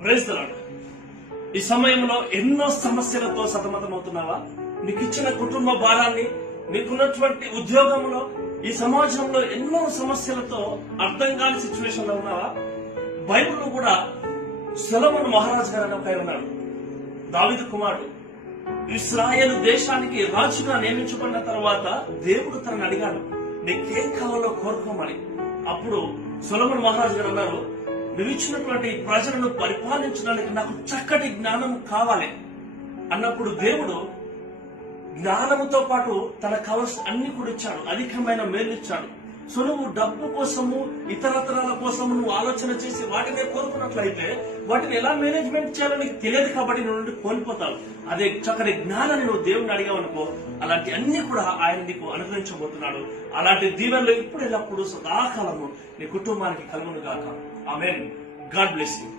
Praise the lord. ఈ సమయంలో ఎన్నో సమస్యలతో సతమతమవుతున్నావా? నీకు ఇచ్చిన కుటుంబ భారాన్ని, నీకున్నటువంటి ఉద్యోగంలో, ఈ సమాజంలో ఎన్నో సమస్యలతో అర్థం కాని సిచ్యువేషన్ లో ఉన్నావా? బైబిల్లో కూడా సొలొమోను మహారాజు గారు ఒక ఉన్నాడు, దావీదు కుమారుడు. ఇశ్రాయేలు దేశానికి రాజుగా నియమించబడిన తర్వాత దేవుడు తనని అడిగాడు, నీకేం కావాలో కోరుకోమని. అప్పుడు సొలొమోను మహారాజు గారు అన్నారు, నువ్వు ఇచ్చినటువంటి ప్రజలను పరిపాలించడానికి నాకు చక్కటి జ్ఞానం కావాలి అన్నప్పుడు దేవుడు జ్ఞానముతో పాటు తనకు కావలసిన అన్ని కూడా ఇచ్చాడు, అధికమైన మేలు ఇచ్చాడు. సో నువ్వు డబ్బు కోసము, ఇతరతరాల కోసము నువ్వు ఆలోచన చేసి వాటినే కోరుకున్నట్లయితే వాటిని ఎలా మేనేజ్మెంట్ చేయాలో నీకు తెలియదు కాబట్టి నువ్వు నుండి కోల్పోతావు. అదే చక్కటి జ్ఞానాన్ని నువ్వు దేవుడిని అడిగావనుకో, అలాంటి అన్ని కూడా ఆయన నీకు అనుగ్రహించబోతున్నాడు. అలాంటి దీవెనలు ఇప్పుడు ఎల్లప్పుడు సదాకాలము నీ కుటుంబానికి కలుగును గాక. ఆమేన్. God bless you.